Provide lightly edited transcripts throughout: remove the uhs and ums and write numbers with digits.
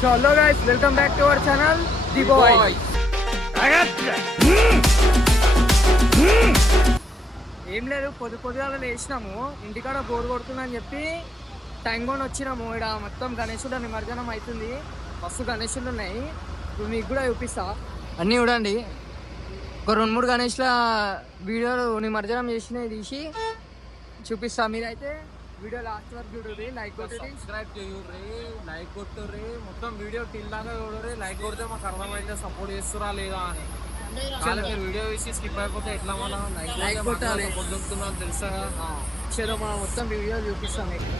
So hello guys, welcome back to our channel, The Boys. ఏం లేదు, పొద్దుగాల లేచినాము, ఇంటికాడ బోర్ కొడుతుందని చెప్పి టైం కొని వచ్చినాము. ఇక్కడ మొత్తం గణేశుడు నిమజ్జనం అవుతుంది, మస్తు గణేశులు ఉన్నాయి. ఇప్పుడు మీకు కూడా చూపిస్తా, అన్నీ చూడండి. ఒక 2-3 గణేష్ల వీడియోలు నిమజ్జనం చేసినవి తీసి చూపిస్తా. మీరైతే వీడియో లాస్ట్ వరకు చూడండి, లైక్ కొట్టి సబ్స్క్రైబ్ చేయుర్రి, లైక్ కొట్టుర్రి, మొత్తం వీడియో టిల్ దాకా చూడరు. లైక్ కొడితే మాకు అర్థమైతే సపోర్ట్ చేస్తురా లేదా అని. మీరు వీడియో వేసి స్కిప్ అయిపోతే ఎట్లా మళ్ళీ లైక్ కొట్టాలి, పొద్దుతుందని తెలుసా. చలో మనం మొత్తం వీడియో చూపిస్తాం మీకు.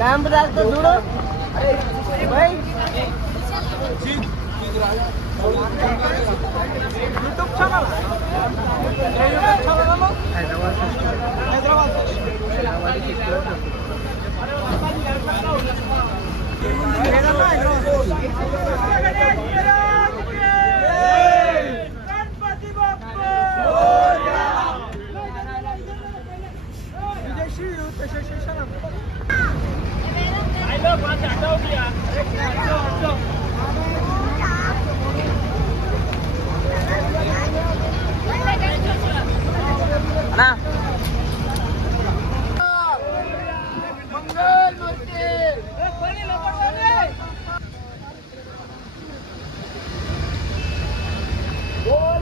ల్యాంప్ దాకా చూడు యూట్యూబ్ ఛానల్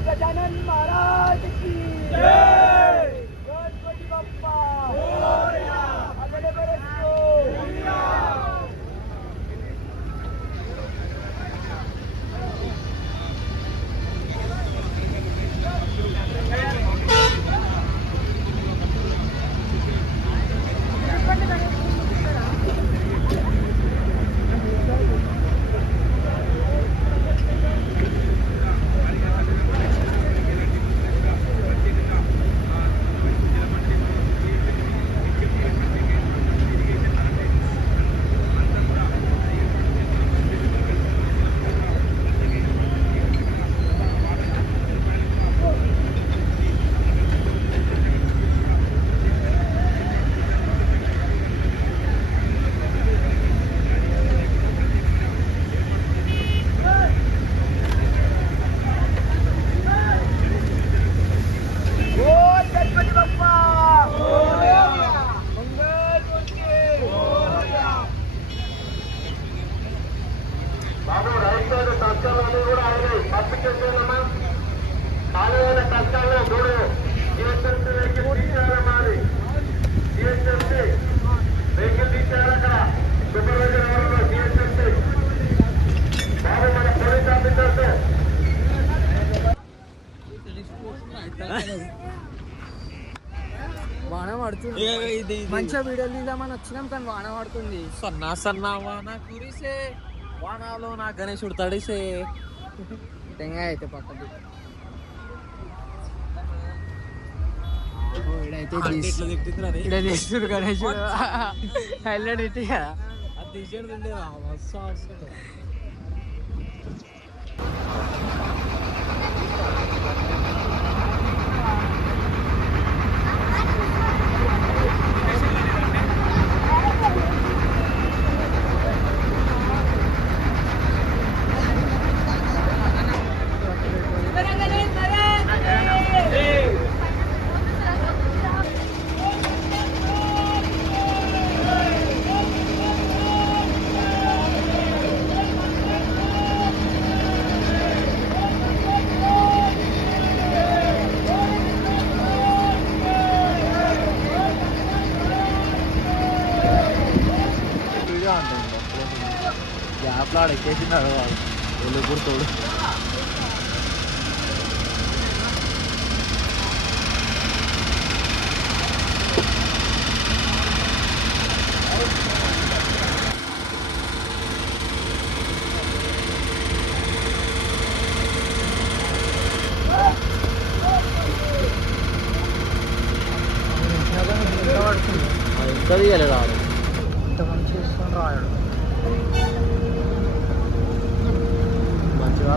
गजानन महाराज की जय, गणपति बप्पा मोरया, अगले बरस मोरया. వాన పడుతుంది, మంచిగా వీడియోలు తీద్దామని వచ్చినాం కానీ వాన పడుతుంది. సన్నా వాన కురిసే, వానాలో నా గణేశుడు తడిసే. టెంగా అయితే పక్కకి ఇక్కడ తీస్తున్నారు గణేశుడు, హైలైట్ అయితే కదా అది తీసేది వస్తుంది. గ్యాప్లో ఎక్కేసినాడు వాళ్ళు, వెళ్ళి గుర్తుడు. ఎంత తీయలేదు రాడు, ఇంత మంచి చేసుకొని రాయడు మంచిగా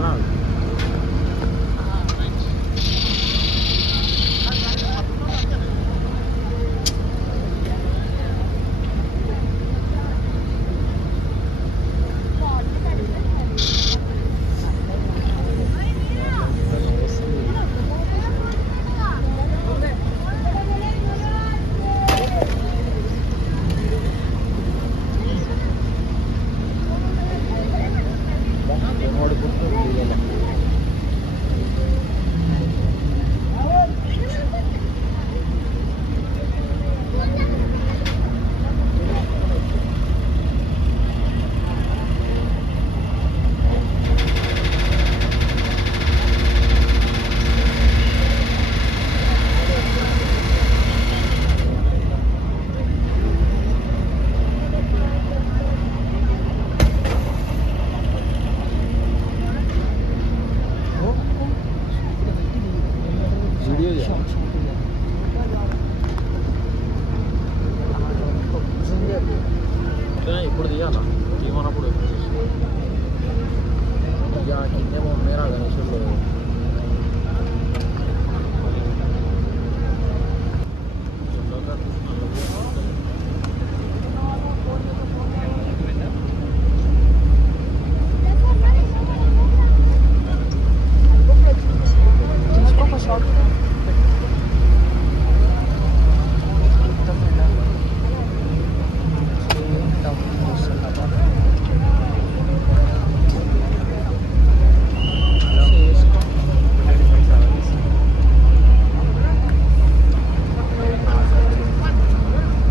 కిందే మమ్మీరా గణేశుడు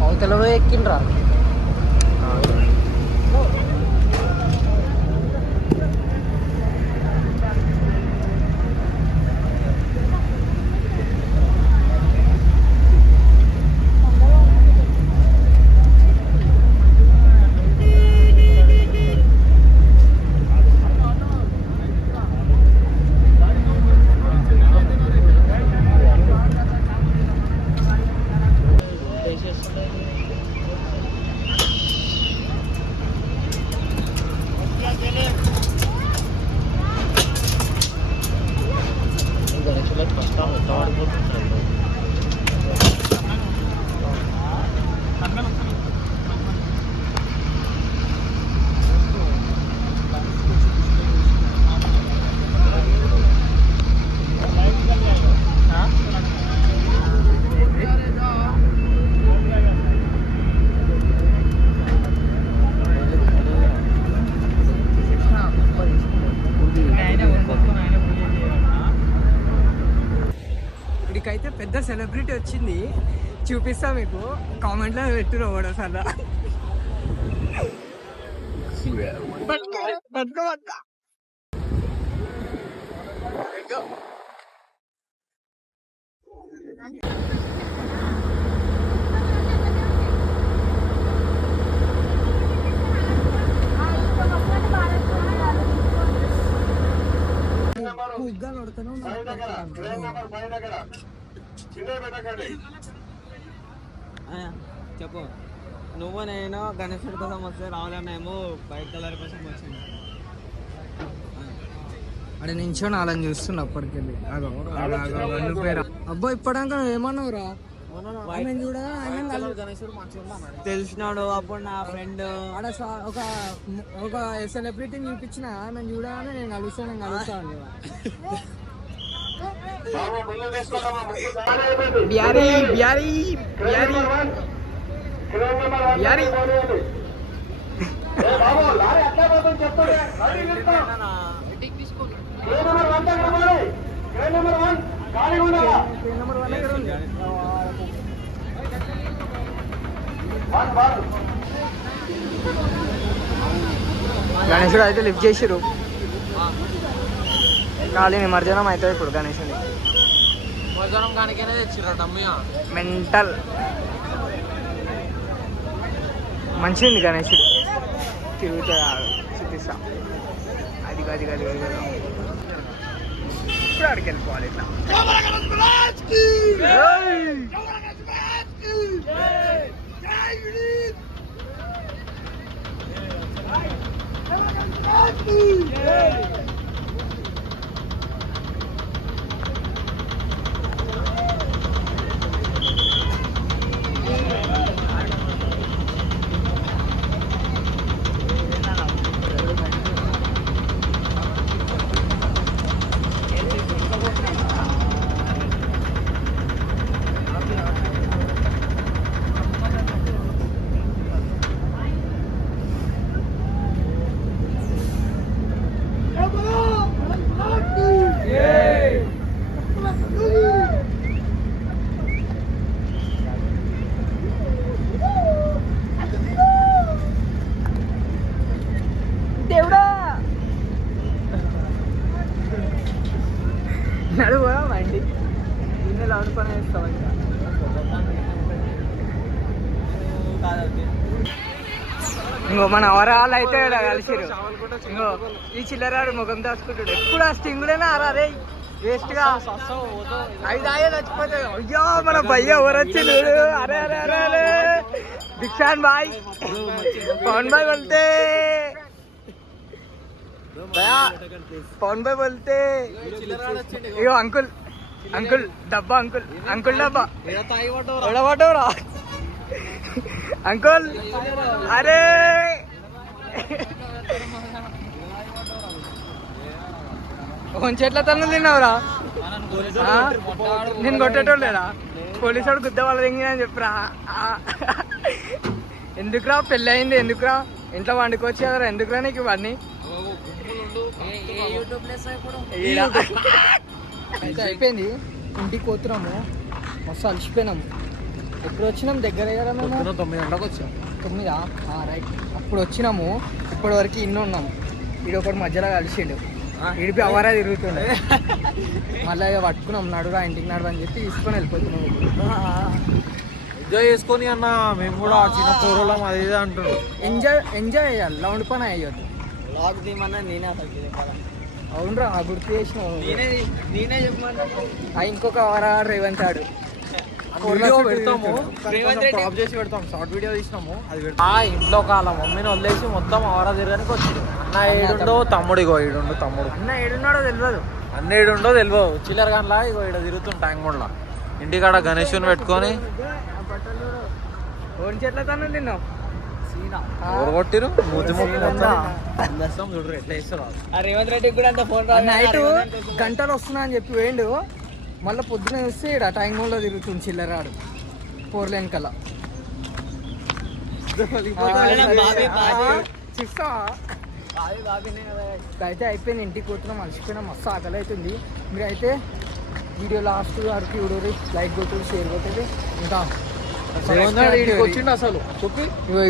అవతల ఎక్కిండ్రా ఇక్కడికైతే పెద్ద సెలబ్రిటీ వచ్చింది, చూపిస్తా మీకు. కామెంట్లో పెట్టురు ఒకసారి. చెప్పు. నువ్వు నేను గణేశుడి కోసం వస్తే రావాలన్నా ఏమో వైట్ కలర్ కోసం వచ్చింది. అక్కడ నించొని అలా చూస్తున్నా అప్పటికెళ్ళి. అబ్బా ఇప్పటిదాకా ఏమన్నావురా? తెలిసినాడు అప్పుడు నా ఫ్రెండ్ ఆడ ఒక సెలబ్రిటీని చూపించిన నేను చూడగానే నేను కలుస్తాను. బిహారీ బిహారీ బిహారీ బిహారీ గణేశుడు అయితే లిఫ్ట్ చేసిరు. ఖాళీ నిమజ్జనం అవుతుంది ఇప్పుడు గణేశుని. నిమజ్జనం కానికైనా తెచ్చిర్రట మెంటల్ మంచిది గణేశుడు. తిరుగుతా చూపిస్తా. అది ఇప్పుడు అడిగి వెళ్ళిపోవాలి ఇట్లా. నడువా బండి గిన్నెలు ఆడుకొని వేస్తాం. ఇంకో మన అవరాలు అయితే కలిసిరు. ఇంకో ఈ చిల్లరాడు ముఖం దాచుకుంటాడు ఎప్పుడు. ఆ స్టింగుడేనా అరే వేస్ట్ గా 5 ఆయే చచ్చిపోతే. అయ్యో మన భయ్య ఎవరు వచ్చిండు? అరే అరే అరే అరే దిక్షాన్ బాయ్ పవన్ బాయ్ వెళ్తే పవన్ భాయ్ బోల్తే ఇగో అంకుల్ అంకుల్ డబ్బా అంకుల్ అంకుల్ డబ్బా ఎడబడ్డవరా అంకుల్ అరే కొంచెం ఎట్లా తను తిన్నావురా నేను కొట్టేటోళ్ళేరా పోలీసు వాడు గుద్ద వాళ్ళ దింగిన అని చెప్పరా ఎందుకురా పెళ్ళి అయింది ఎందుకురా ఇంట్లో వండుకోవచ్చు కదరా ఎందుకురా నీకు ఇవన్నీ అయితే అయిపోయింది ఇంటికి పోతున్నాము మస్తు అలసిపోయినాము ఎప్పుడు వచ్చినాం దగ్గర కదా మేము 9 గంటలకు వచ్చాం 9 రైట్ అప్పుడు వచ్చినాము ఇప్పటి వరకు ఇన్ని ఉన్నాము ఇది ఒకటి మధ్యలో కలిసిండు ఇడిపి అవరా తిరుగుతుండే మళ్ళీ ఇక పట్టుకున్నాం నడురా ఇంటికి నడు అని చెప్పి తీసుకొని వెళ్ళిపోతున్నాం ఎంజాయ్ చేసుకొని అన్న మేము కూడా చిన్న పూర్వలం అది ఇది అంటున్నాం ఎంజాయ్ చేయాలి లౌండ్ పని అయ్యొద్దు లాగ్ తీయమన్నా నేనే అసలు అవునరా గుర్తు చేసినావు నేనే చెప్పమన్నా ఇంకొక అవరా రేవంత్ ఆడు వీడియో పెడతాము రేవంత్ రెడ్డి స్టాప్ చేసి పెడతాం షార్ట్ వీడియో తీసినాము అది పెడతాం ఇంట్లో కాల మమ్మీని వదిలేసి మొత్తం అవరా తిరగడానికి వచ్చింది అన్న ఏడుండో తమ్ముడు ఇగో ఈడుండు తమ్ముడు అన్న ఏడున్నాడో తెలియదు అన్న ఏడుండో తెలియదు చిల్లర గన్లా ఇగో ఇక్కడ తిరుగుతుంది ట్యాంక్ బండ్లా ఇంటికాడ గణేషుని పెట్టుకొని ఓడి చెట్ల తను తిన్నావు కొట్టిరు మూతి ముక్కు మొత్తం చూడరు ఎట్లా వేస్తారు ఆ రేవంత్ రెడ్డికి కూడా అంత ఫోన్ రాదు నైట్ గంటలు వస్తున్నా అని చెప్పి వేయండు మళ్ళీ పొద్దున చూస్తే ఇక్కడ టైం లో తిరుగుతుంది చిల్లరాడు 4 లేన్ కల్లా చూస్తా అయితే అయిపోయింది ఇంటికి పోతున్నాం మర్చిపోయినా మస్తు ఆకలి అవుతుంది మీరు అయితే వీడియో లాస్ట్ వరకు చూడరు లైక్ కొట్టుడు షేర్ కొట్టేది ఇంకా వచ్చిండు అసలు చెప్పి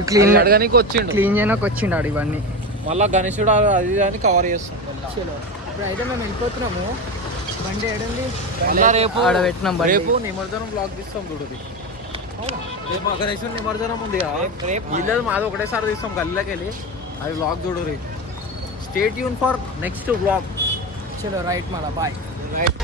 క్లీన్ అడగడానికి వచ్చిండు క్లీన్ చేయడానికి వచ్చిండు ఇవన్నీ మళ్ళా గణేశుడు అది అని కవర్ చేస్తాం చలో ఇప్పుడు అయితే మేము వెళ్ళిపోతున్నాము బండి ఏడండి రేపు ఆడ పెట్టినాం బండి. రేపు నిమజ్జనం బ్లాగ్ తీస్తాం చూడది రేపు మా గణేశుడు నిమజ్జనం ఉంది వీళ్ళది మాది ఒకటేసారి తీస్తాం గల్లీలోకి వెళ్ళి అది బ్లాగ్ చూడు రేపు stay tune for next blog చలో రైట్ మళ్ళా బాయ్ రైట్